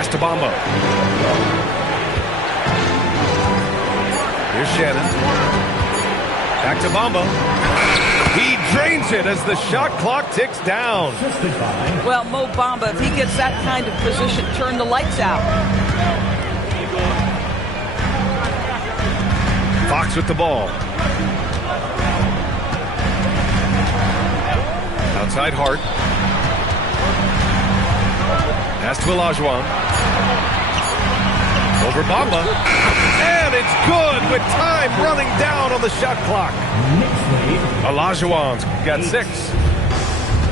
Pass to Bamba. Here's Shannon. Back to Bamba. He drains it as the shot clock ticks down. Well, Mo Bamba, if he gets that kind of position, turn the lights out. Fox with the ball. Outside Hart. Pass to Olajuwon. Over Bamba. And it's good with time running down on the shot clock. Olajuwon's got 6.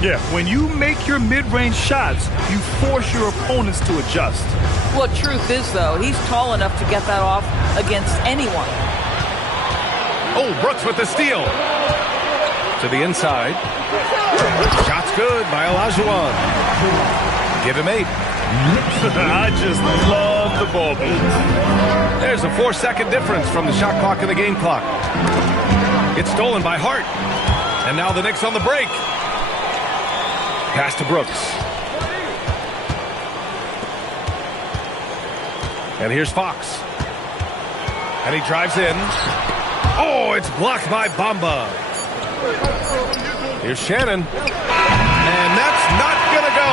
Yeah, when you make your mid-range shots, you force your opponents to adjust. Well, truth is, though, he's tall enough to get that off against anyone. Oh, Brooks with the steal. To the inside. Shot's good by Olajuwon. Give him 8. I just love the ball movement. There's a 4-second difference from the shot clock and the game clock. It's stolen by Hart. And now the Knicks on the break. Pass to Brooks. And here's Fox. And he drives in. Oh, it's blocked by Bamba. Here's Shannon. And that's not going to go.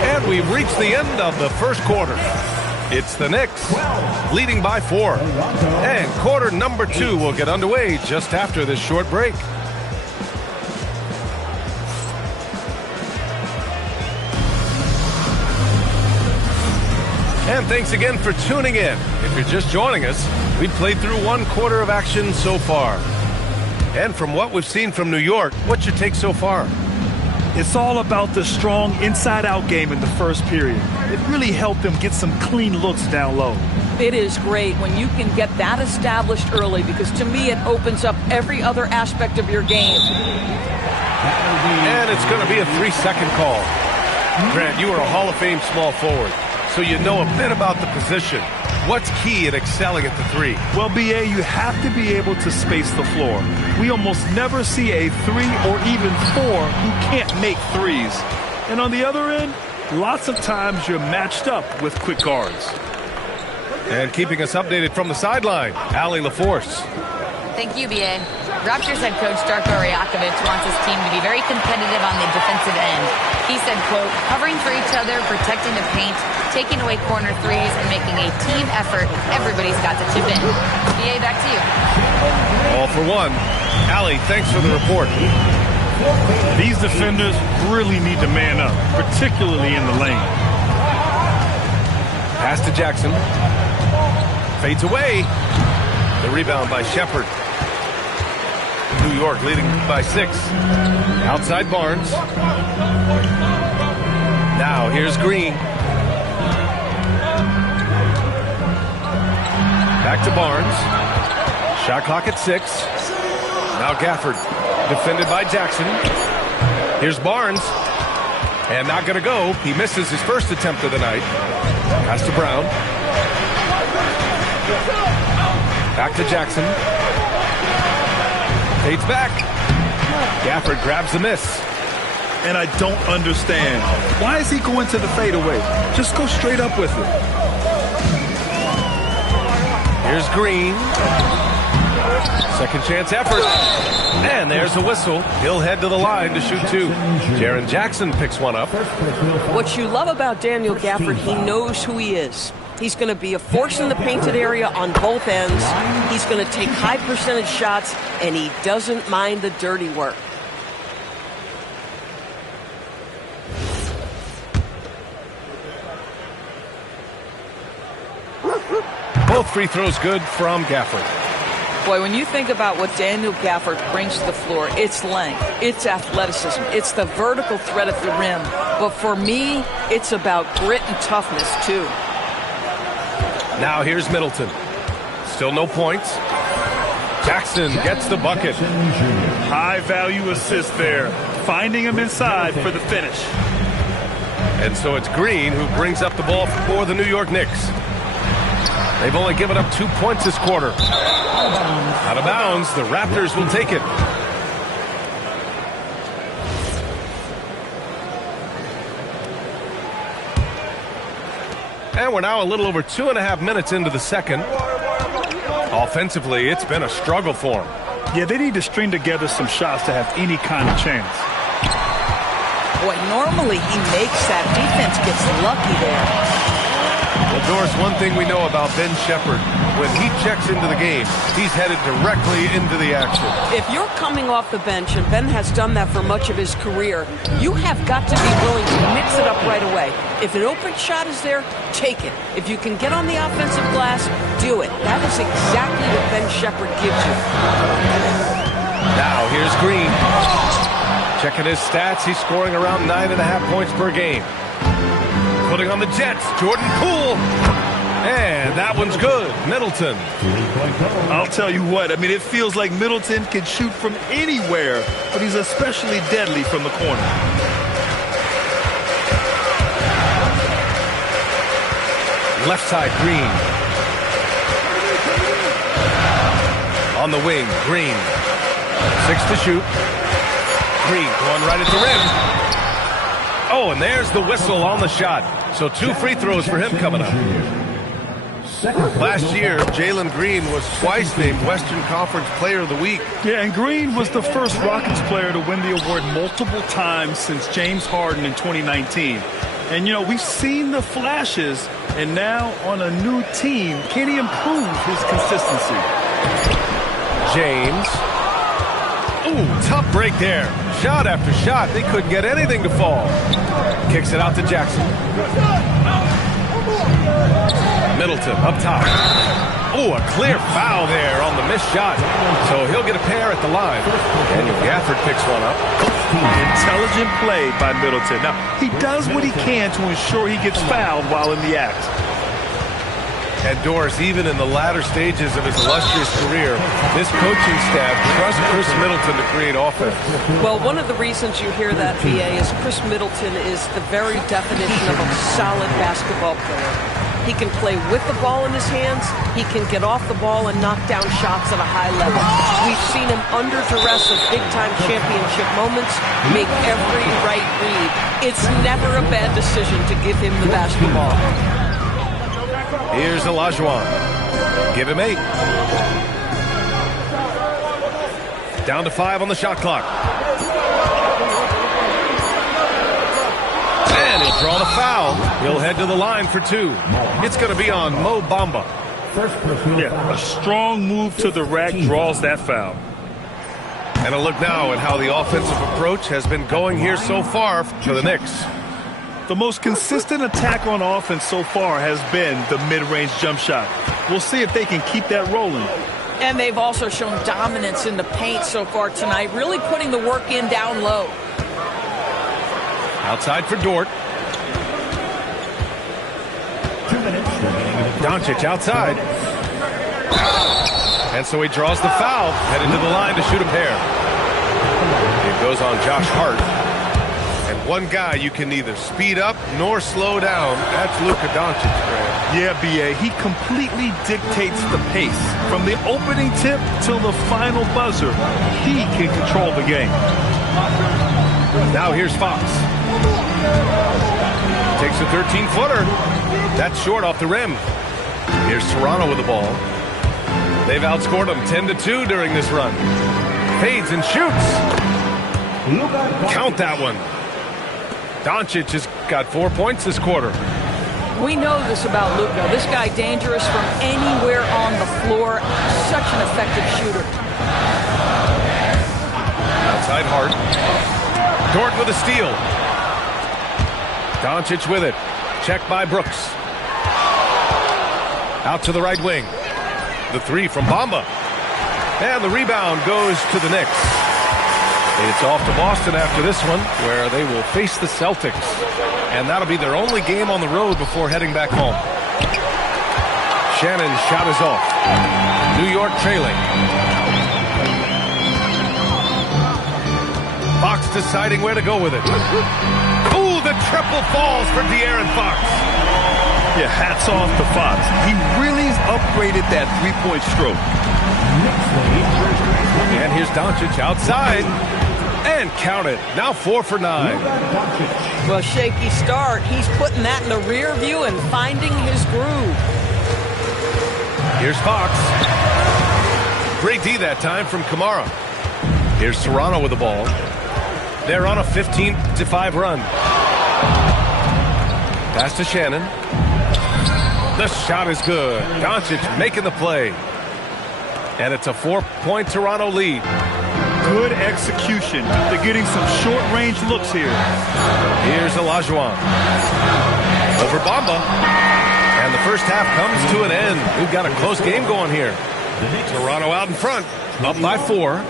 And we've reached the end of the first quarter. It's the Knicks leading by 4. And quarter number 2 will get underway just after this short break. And thanks again for tuning in. If you're just joining us, we've played through 1 quarter of action so far. And from what we've seen from New York, what's your take so far? It's all about the strong inside-out game in the first period. It really helped them get some clean looks down low. It is great when you can get that established early, because to me it opens up every other aspect of your game. And it's going to be a 3-second call. Grant, you are a Hall of Fame small forward, so you know a bit about the position. What's key in excelling at the 3? Well, B.A., you have to be able to space the floor. We almost never see a 3 or even 4 who can't make threes. And on the other end, lots of times you're matched up with quick guards. And keeping us updated from the sideline, Allie LaForce. Thank you, B.A. Raptors head coach Darko Rajakovic wants his team to be very competitive on the defensive end. He said, quote, covering for each other, protecting the paint, taking away corner threes, and making a team effort. Everybody's got to chip in. B.A., back to you. All for one. Allie, thanks for the report. These defenders really need to man up, particularly in the lane. Pass to Jackson. Fades away. The rebound by Shepard. New York leading by 6. Outside Barnes. Now here's Green. Back to Barnes. Shot clock at 6. Now Gafford. Defended by Jackson. Here's Barnes. And not going to go. He misses his first attempt of the night. Pass to Brown. Back to Jackson. Fades back. Gafford grabs the miss. And I don't understand. Why is he going to the fadeaway? Just go straight up with it. Here's Green. Second chance effort. And there's a whistle. He'll head to the line to shoot 2. Jaren Jackson picks one up. What you love about Daniel Gafford, he knows who he is. He's going to be a force in the painted area on both ends. He's going to take high percentage shots, and he doesn't mind the dirty work. Both free throws good from Gafford. Boy, when you think about what Daniel Gafford brings to the floor, it's length, it's athleticism, it's the vertical threat at the rim. But for me, it's about grit and toughness, too. Now here's Middleton. Still no points. Jackson gets the bucket. High value assist there. Finding him inside for the finish. And so it's Green who brings up the ball for the New York Knicks. They've only given up 2 points this quarter. Out of bounds, the Raptors will take it. And we're now a little over 2.5 minutes into the second. Offensively, it's been a struggle for them. Yeah, they need to string together some shots to have any kind of chance. Boy, normally he makes that. Defense gets lucky there. Well, Doris, one thing we know about Ben Shepherd, when he checks into the game, he's headed directly into the action. If you're coming off the bench, and Ben has done that for much of his career, you have got to be willing to mix it up right away. If an open shot is there, take it. If you can get on the offensive glass, do it. That is exactly what Ben Shepherd gives you. Now, here's Green. Checking his stats, he's scoring around 9.5 points per game. Putting on the Jets, Jordan Poole. And that one's good. Middleton. I'll tell you what, I mean, it feels like Middleton can shoot from anywhere, but he's especially deadly from the corner. Left side, Green. On the wing, Green. 6 to shoot. Green going right at the rim. Oh, and there's the whistle on the shot. So 2 free throws for him coming up. Last year, Jalen Green was twice named Western Conference Player of the Week. Yeah, and Green was the first Rockets player to win the award multiple times since James Harden in 2019. And, you know, we've seen the flashes, and now on a new team, can he improve his consistency? James. Ooh, tough break there. Shot after shot. They couldn't get anything to fall. Kicks it out to Jackson. Middleton up top. Oh, a clear foul there on the missed shot. So he'll get a pair at the line. Daniel Gafford picks one up. Intelligent play by Middleton. Now, he does what he can to ensure he gets fouled while in the act. And Doris, even in the latter stages of his illustrious career, this coaching staff trusts Chris Middleton to create offense. Well, one of the reasons you hear that, BA, is Chris Middleton is the very definition of a solid basketball player. He can play with the ball in his hands. He can get off the ball and knock down shots at a high level. We've seen him under duress of big-time championship moments make every right read. It's never a bad decision to give him the basketball. Here's Olajuwon. Give him 8. Down to 5 on the shot clock. And he'll draw the foul. He'll head to the line for 2. It's going to be on Mo Bamba. Yeah, a strong move to the rack draws that foul. And a look now at how the offensive approach has been going here so far for the Knicks. The most consistent attack on offense so far has been the mid-range jump shot. We'll see if they can keep that rolling. And they've also shown dominance in the paint so far tonight, really putting the work in down low. Outside for Dort. Doncic outside. And so he draws the foul, headed to the line to shoot a pair. It goes on Josh Hart. And one guy you can neither speed up nor slow down. That's Luka Doncic, Grant. Yeah, B.A., he completely dictates the pace. From the opening tip till the final buzzer, he can control the game. Now here's Fox. Takes a 13-footer. That's short off the rim. Here's Toronto with the ball. They've outscored them 10-2 during this run. Fades and shoots. Count that one. Doncic has got 4 points this quarter. We know this about Luka. This guy dangerous from anywhere on the floor. Such an effective shooter. Outside Hart. Dort with a steal. Doncic with it. Check by Brooks. Out to the right wing. The 3 from Bamba. And the rebound goes to the Knicks. It's off to Boston after this one, where they will face the Celtics. And that'll be their only game on the road before heading back home. Shannon's shot is off. New York trailing. Fox deciding where to go with it. Ooh, the triple falls for De'Aaron Fox. Yeah, hats off to Fox. He really upgraded that three-point stroke. And here's Doncic outside. And count it. Now 4 for 9. Well, shaky start. He's putting that in the rear view and finding his groove. Here's Fox. Great D that time from Kamara. Here's Toronto with the ball. They're on a 15-5 run. Pass to Shannon. The shot is good. Doncic making the play. And it's a 4-point Toronto lead. Good execution. They're getting some short-range looks here. Here's Olajuwon. Over Bamba. And the first half comes to an end. We've got a close game going here. Toronto out in front, up by 4.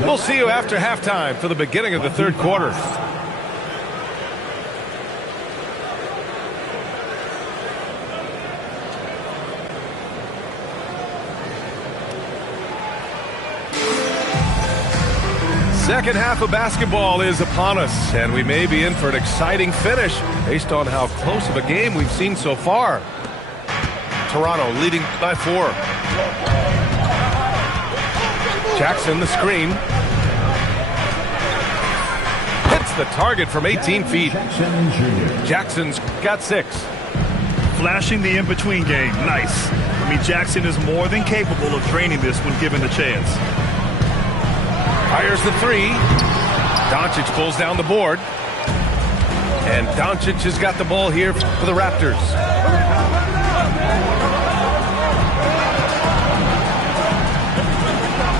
We'll see you after halftime for the beginning of the third quarter. Second half of basketball is upon us, and we may be in for an exciting finish based on how close of a game we've seen so far. Toronto leading by 4. Jackson, the screen. Hits the target from 18 feet. Jackson's got 6. Flashing the in-between game. Nice. I mean, Jackson is more than capable of draining this when given the chance. Fires the 3. Doncic pulls down the board. And Doncic has got the ball here for the Raptors.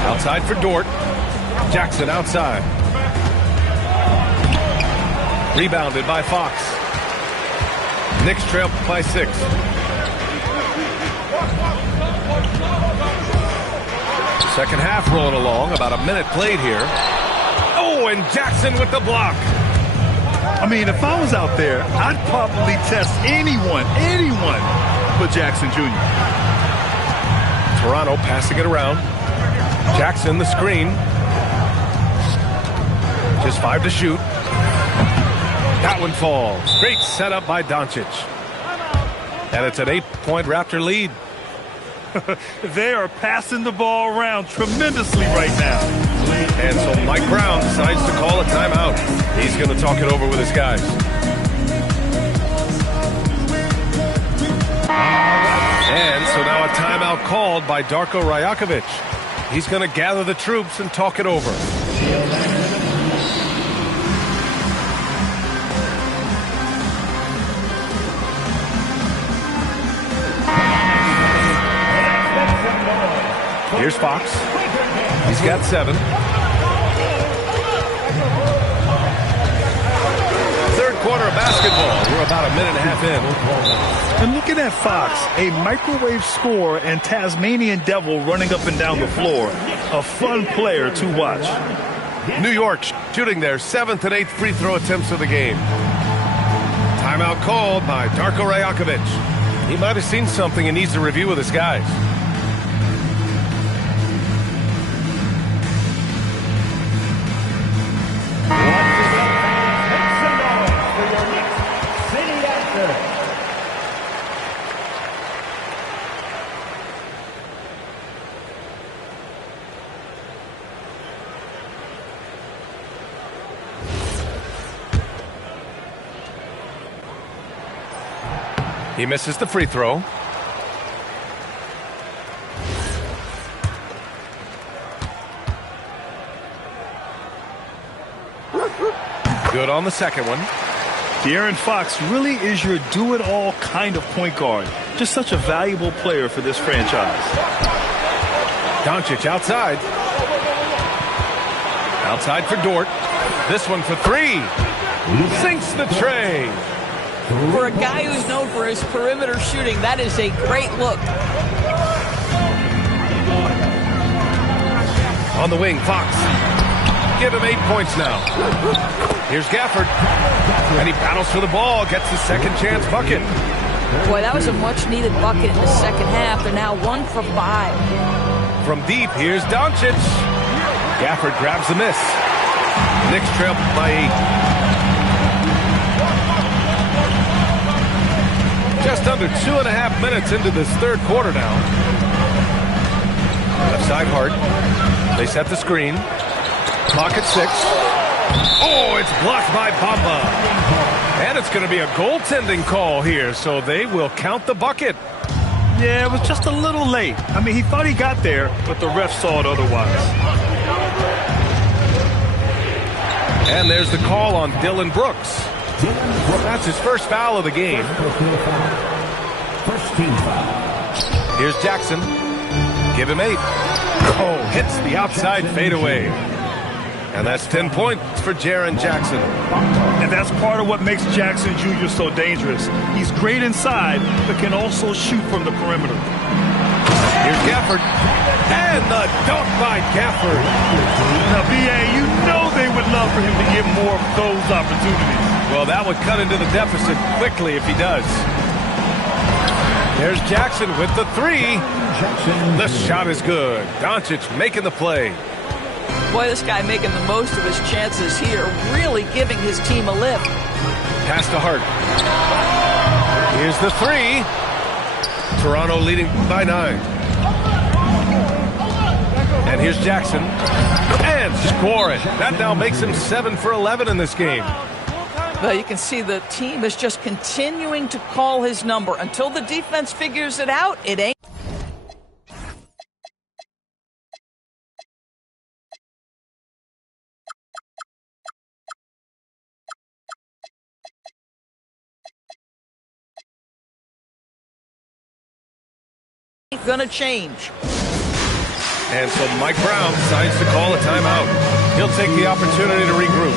Outside for Dort. Jackson outside. Rebounded by Fox. Knicks trail by 6. Second half rolling along. About a minute played here. Oh, and Jackson with the block. I mean, if I was out there, I'd probably test anyone but Jackson Jr. Toronto passing it around. Jackson, the screen. Just 5 to shoot. That one falls. Great setup by Doncic. And it's an 8-point Raptor lead. They are passing the ball around tremendously right now. And so Mike Brown decides to call a timeout. He's going to talk it over with his guys. And so now a timeout called by Darko Rajakovic. He's going to gather the troops and talk it over. Here's Fox. He's got 7. Third quarter of basketball. We're about a minute and a half in. And looking at Fox, a microwave scorer and Tasmanian devil running up and down the floor. A fun player to watch. New York shooting their 7th and 8th free throw attempts of the game. Timeout called by Darko Rajakovic. He might have seen something and needs to review with his guys. He misses the free throw. Good on the second one. De'Aaron Fox really is your do-it-all kind of point guard. Just such a valuable player for this franchise. Doncic outside. Outside for Dort. This one for 3. Sinks the tray. For a guy who's known for his perimeter shooting, that is a great look. On the wing, Fox. Give him 8 points now. Here's Gafford. And he battles for the ball, gets the second chance bucket. Boy, that was a much-needed bucket in the second half. They're now 1 for 5. From deep, here's Doncic. Gafford grabs the miss. Knicks trail by 8. Just under 2.5 minutes into this third quarter now. Left side Hart. They set the screen. Clock at 6. Oh, it's blocked by Bamba. And it's going to be a goaltending call here, so they will count the bucket. Yeah, it was just a little late. I mean, he thought he got there, but the ref saw it otherwise. And there's the call on Dylan Brooks. That's his first foul of the game. First team foul. Here's Jackson. Give him 8. Oh, hits the outside fadeaway. And that's 10 points for Jaren Jackson. And that's part of what makes Jackson Jr. so dangerous. He's great inside, but can also shoot from the perimeter. Here's Gafford. And the dunk by Gafford. Now, B.A., you know they would love for him to get more of those opportunities. Well, that would cut into the deficit quickly if he does. There's Jackson with the 3. The shot is good. Doncic making the play. Boy, this guy making the most of his chances here, really giving his team a lift. Pass to Hart. Here's the 3. Toronto leading by 9. And here's Jackson. And scoring. That now makes him 7 for 11 in this game. Well, you can see the team is just continuing to call his number. Until the defense figures it out, it ain't. Gonna change. And so Mike Brown decides to call a timeout. He'll take the opportunity to regroup.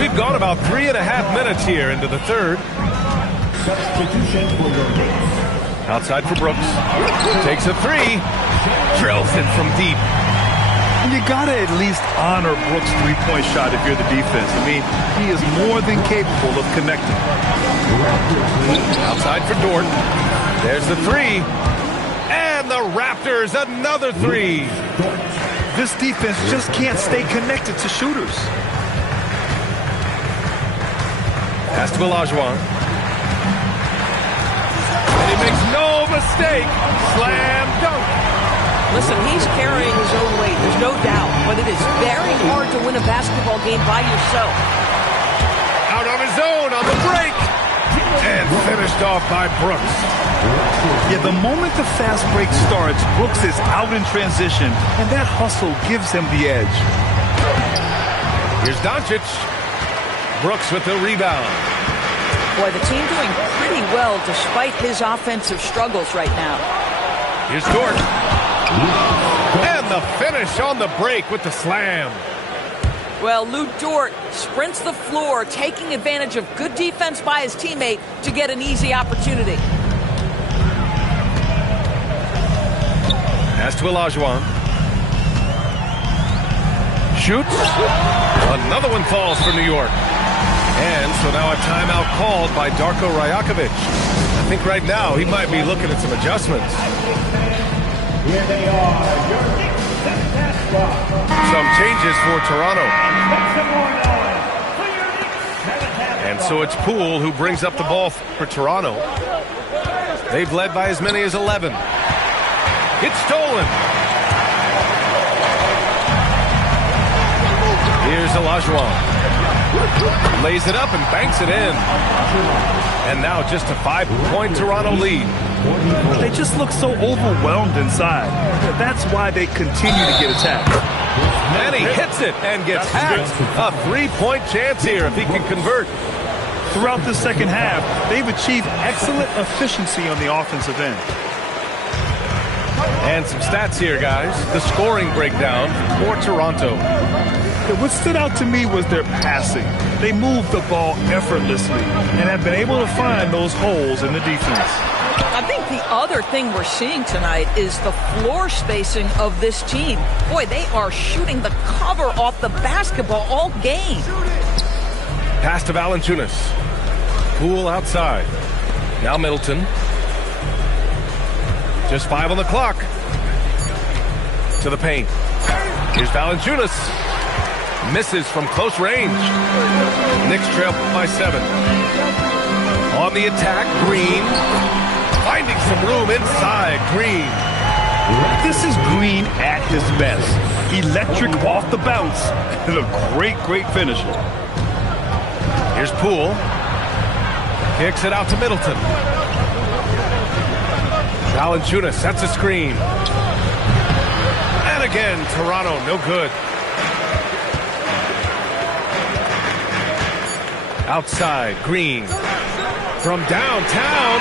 We've gone about 3.5 minutes here into the third. Substitution for your Knicks. Outside for Brooks. Takes a 3. Drills it from deep. And you got to at least honor Brooks' three-point shot if you're the defense. I mean, he is more than capable of connecting. Outside for Dort. There's the 3. And the Raptors, another 3. This defense just can't stay connected to shooters. Pass to Olajuwon. And he makes no mistake. Slam dunk. Listen, he's carrying his own weight, there's no doubt, but it is very hard to win a basketball game by yourself. Out on his own on the break. And finished off by Brooks. Yeah, the moment the fast break starts, Brooks is out in transition, and that hustle gives him the edge. Here's Doncic. Brooks with the rebound. Boy, the team doing pretty well despite his offensive struggles right now. Here's Dort. And the finish on the break with the slam. Well, Lou Dort sprints the floor, taking advantage of good defense by his teammate to get an easy opportunity. Pass to Olajuwon. Shoots. Another one falls for New York. And so now a timeout called by Darko Rajakovic. I think right now he might be looking at some adjustments. Here they are, your Knicks set that spot. Some changes for Toronto. And so it's Poole who brings up the ball for Toronto. They've led by as many as 11. It's stolen. Here's Olajuwon. Lays it up and banks it in. And now just a 5-point Toronto lead. They just look so overwhelmed inside. That's why they continue to get attacked. And he hits it and gets hacked. A 3-point chance here if he can convert. Throughout the second half, they've achieved excellent efficiency on the offensive end. And some stats here, guys. The scoring breakdown for Toronto. What stood out to me was their passing. They moved the ball effortlessly and have been able to find those holes in the defense. I think the other thing we're seeing tonight is the floor spacing of this team. Boy, they are shooting the cover off the basketball all game. Pass to Valanciunas. Poole outside. Now Middleton. Just 5 on the clock. To the paint. Here's Valanciunas. Misses from close range. Knicks trail by 7. On the attack, Green. Finding some room inside. Green This is Green at his best. Electric off the bounce. And a great finisher. Here's Poole. Kicks it out to Middleton. Valanciunas sets a screen. And again, Toronto, no good. Outside, Green. From downtown,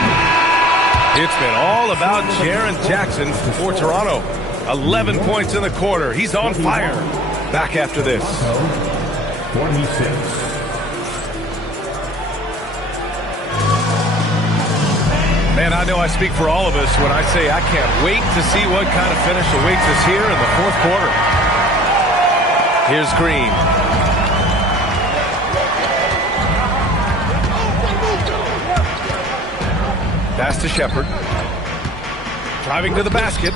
it's been all about Jaren Jackson for Toronto. 11 points in the quarter. He's on fire. Back after this. 26. Man, I know I speak for all of us when I say I can't wait to see what kind of finish awaits us here in the fourth quarter. Here's Green. Pass to Shepherd. Driving to the basket.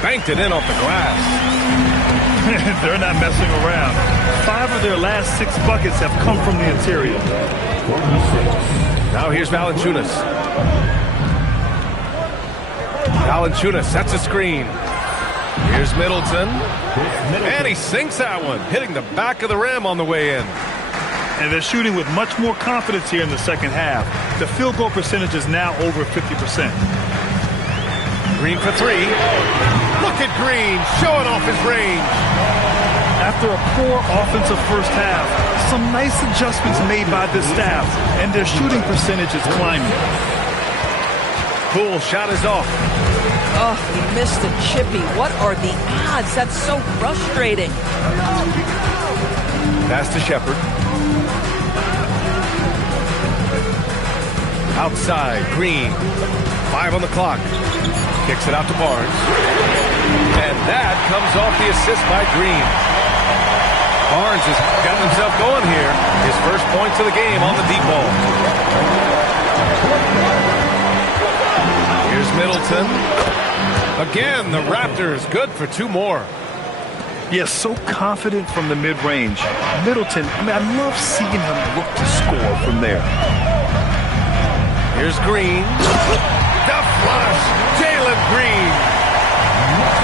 Banked it in off the glass. They're not messing around. 5 of their last 6 buckets have come from the interior. 26. Now here's Valanciunas. Valanciunas sets a screen. Here's Middleton. And he sinks that one, hitting the back of the rim on the way in. And they're shooting with much more confidence here in the second half. The field goal percentage is now over 50%. Green for 3. Look at Green showing off his range. After a poor offensive first half, some nice adjustments made by this staff, and their shooting percentage is climbing. Poole shot is off. Oh, he missed the chippy. What are the odds? That's so frustrating. Pass to Shepherd. Outside, Green. 5 on the clock. Kicks it out to Barnes. And that comes off the assist by Green. Barnes has got himself going here. His first points of the game on the deep ball. Here's Middleton. Again, the Raptors good for 2 more. Yes, so confident from the mid-range. Middleton, I love seeing him look to score from there. Here's Green. The flush. Jalen Green.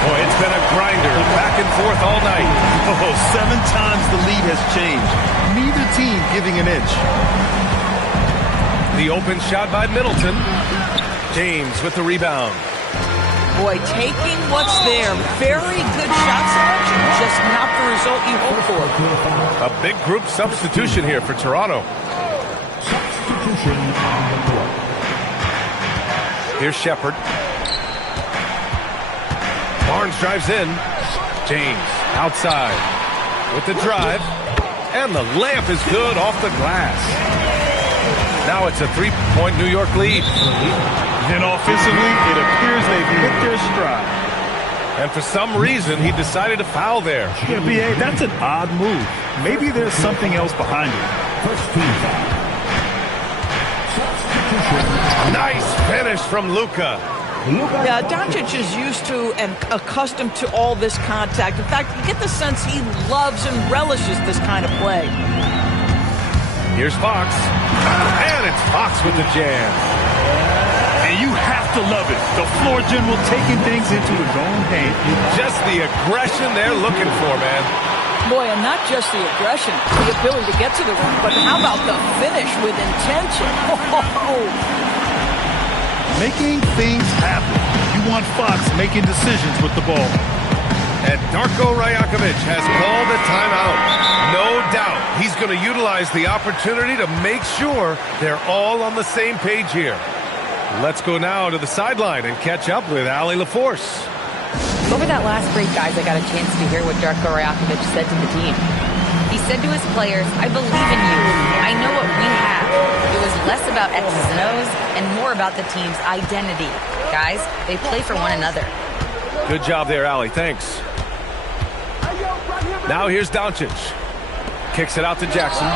Boy, it's been a grinder. Back and forth all night. Oh, 7 times the lead has changed. Neither team giving an inch. The open shot by Middleton. James with the rebound. Boy, taking what's there. Very good shot selection. Just not the result you hope for. A big group substitution here for Toronto. Substitution on the court. Here's Shepherd. Barnes drives in. James outside with the drive. And the layup is good off the glass. Now it's a 3-point New York lead. And offensively, it appears they've hit their stride. And for some reason, he decided to foul there. Yeah, B.A., that's an odd move. Maybe there's something else behind it. First team foul. Substitution. Nice finish from Luka. Yeah, Doncic is used to and accustomed to all this contact. In fact, you get the sense he loves and relishes this kind of play. Here's Fox. And it's Fox with the jam. And you have to love it. The floor general taking things into his own hand. Just the aggression they're looking for, man. Boy, and not just the aggression, the ability to get to the rim, but how about the finish with intention? Making things happen. You want Fox making decisions with the ball. And Darko Rajakovic has called a timeout. No doubt he's going to utilize the opportunity to make sure they're all on the same page here. Let's go now to the sideline and catch up with Allie LaForce. Over that last break, guys, I got a chance to hear what Darko Rajakovic said to the team. He said to his players, I believe in you. I know what we have. It was less about X's and O's and more about the team's identity. Guys, they play for one another. Good job there, Allie. Thanks. Now here's Doncic. Kicks it out to Jackson.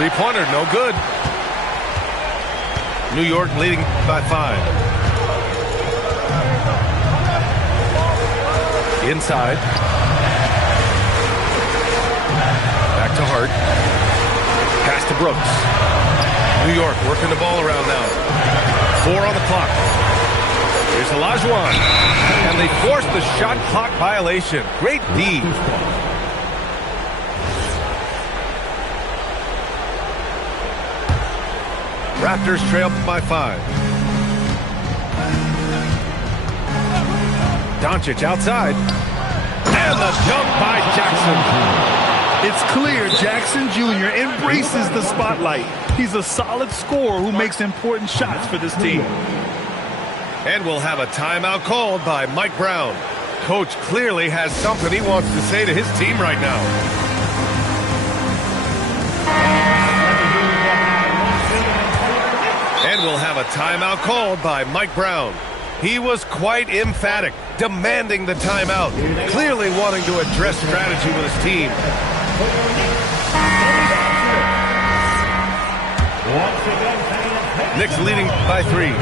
3-pointer, no good. New York leading by 5. Inside. Back to Hart. Pass to Brooks. New York working the ball around now. 4 on the clock. Here's Olajuwon. And they forced the shot clock violation. Great D. Raptors trail by 5. Doncic outside. And the dunk by Jackson. It's clear Jackson Jr. embraces the spotlight. He's a solid scorer who makes important shots for this team. And we'll have a timeout called by Mike Brown. Coach clearly has something he wants to say to his team right now. And we'll have a timeout called by Mike Brown. He was quite emphatic, demanding the timeout, clearly wanting to address strategy with his team. Knicks leading by 3.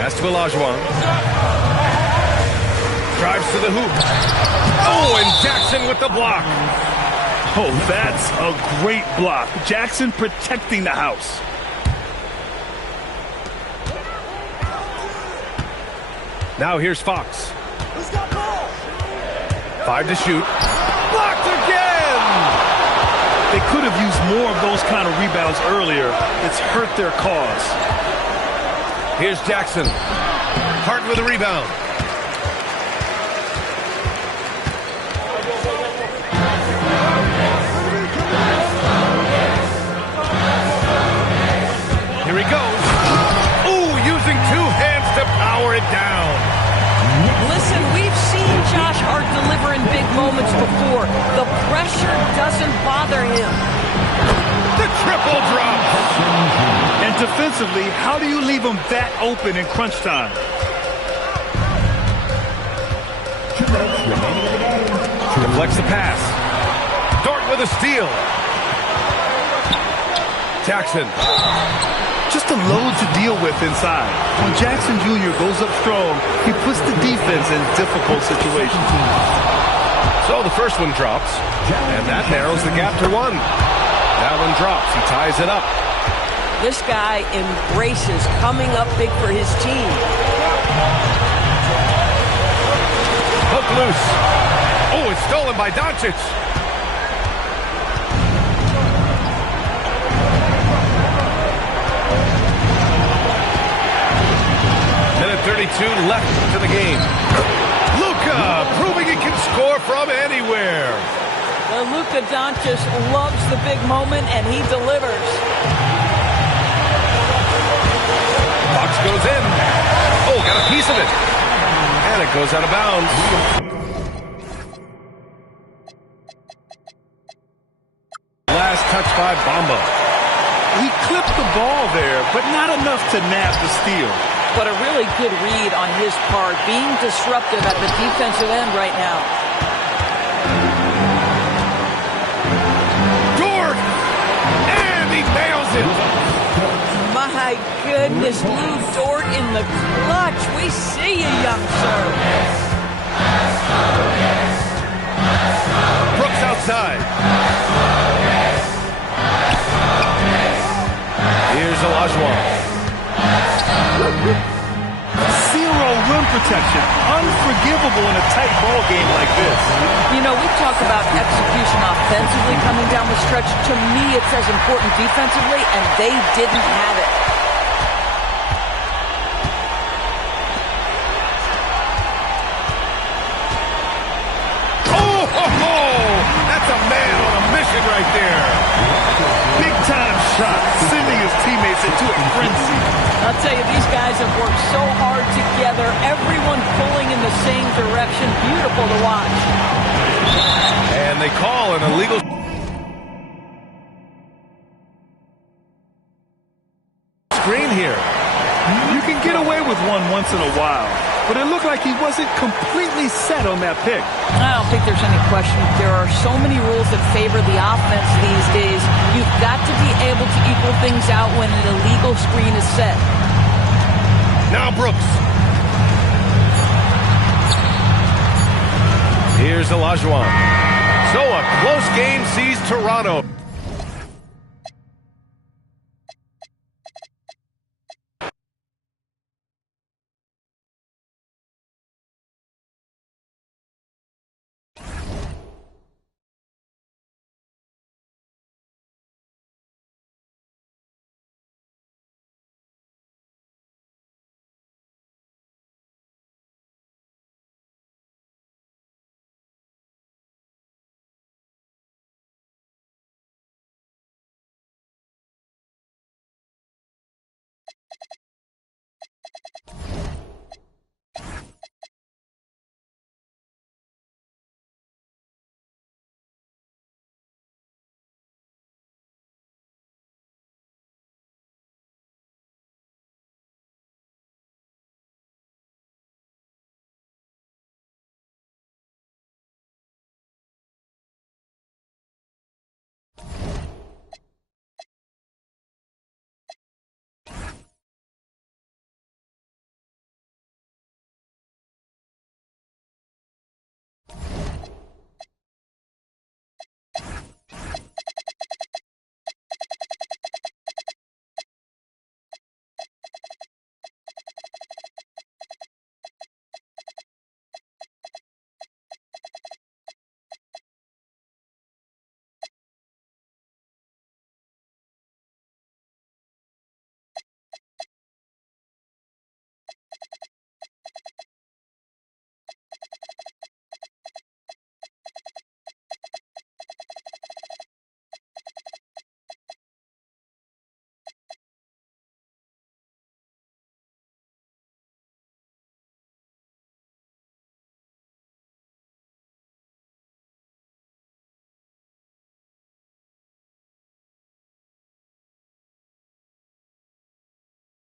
Pass to Olajuwon. Drives to the hoop. Oh, and Jackson with the block. Oh, that's a great block. Jackson protecting the house. Now here's Fox. 5 to shoot. Blocked again! They could have used more of those kind of rebounds earlier. It's hurt their cause. Here's Jackson. Hart with a rebound. Here he goes. Ooh, using 2 hands to power it down. Listen, we've seen Josh Hart deliver in big moments before. The pressure doesn't bother him. The triple drop. And defensively, how do you leave him that open in crunch time? Deflects the pass. Dort with a steal. Jackson. Just a load to deal with inside. When Jackson Jr. goes up strong, he puts the defense in difficult situations. So the first one drops, and that narrows the gap to 1. That one drops. He ties it up. This guy embraces coming up big for his team. Hook loose. Oh, it's stolen by Doncic. Minute 32 left to the game. Hookah proving he can score from anywhere. Well, Luka Doncic loves the big moment, and he delivers. Fox goes in. Oh, got a piece of it. And it goes out of bounds. Last touch by Bamba. He clipped the ball there, but not enough to nab the steal. But a really good read on his part, being disruptive at the defensive end right now. Dort! And he nails it! My goodness, Lou Dort in the clutch. We see you, young sir. Brooks outside. Here's Olajuwon. Zero rim protection. Unforgivable in a tight ball game like this. You know, we talk about execution offensively coming down the stretch. To me, it's as important defensively, and they didn't have it. Oh, ho, ho! That's a man on a mission right there. Big time shot, sending his teammates into a frenzy. I'll tell you, these guys have worked so hard together. Everyone pulling in the same direction. Beautiful to watch. And they call an illegal screen here. You can get away with one once in a while, but it looked like he wasn't completely set on that pick. I don't think there's any question. There are so many rules that favor the offense these days. You've got to be able to equal things out when an illegal screen is set. Now Brooks. Here's Olajuwon. So a close game sees Toronto.